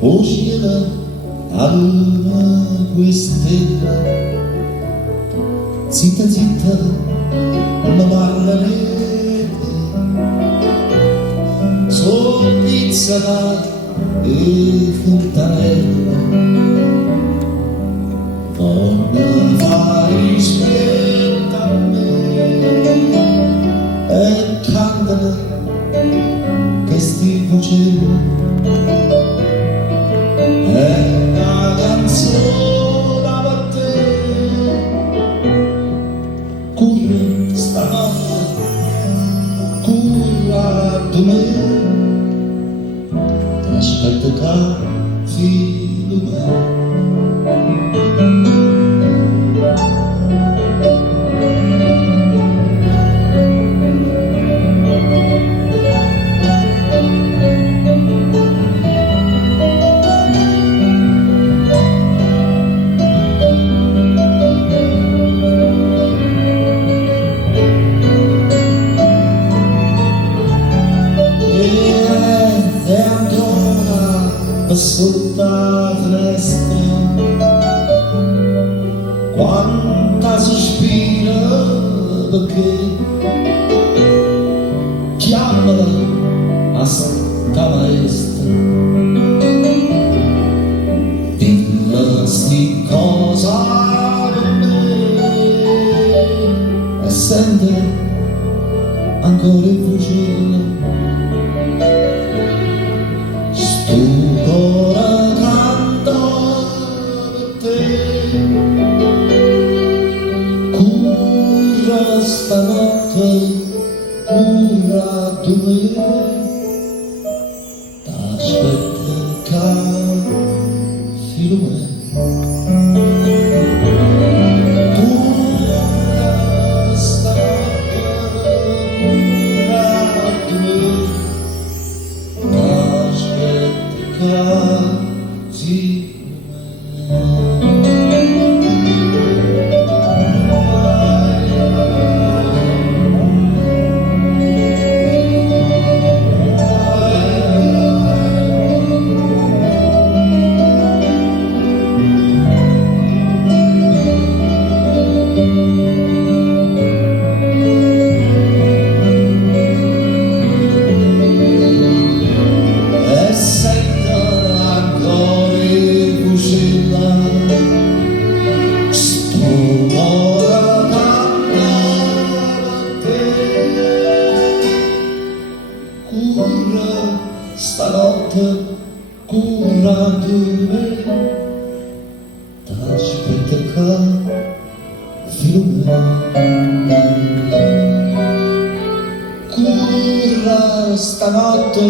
uscirà a luna quest'ella, zitta zitta ma parlerete, sorpizzata e fontanella, non fai rispetto a me e cantala che sti facendo. È una canzone per te, curra stanotte, curra di me, aspetta che figlio mio. Sotto la finestra quanta sospira perché chiamala a sta maestra, dilla sti cosa per me e sente ancora il fucile. Ancora canto per te, curra stanotte, curra tu me, t'aspetta che filo me. Curra stanotte, curra tu me, così stanotte, curra di me, t'aspetta che filo me. Curra stanotte,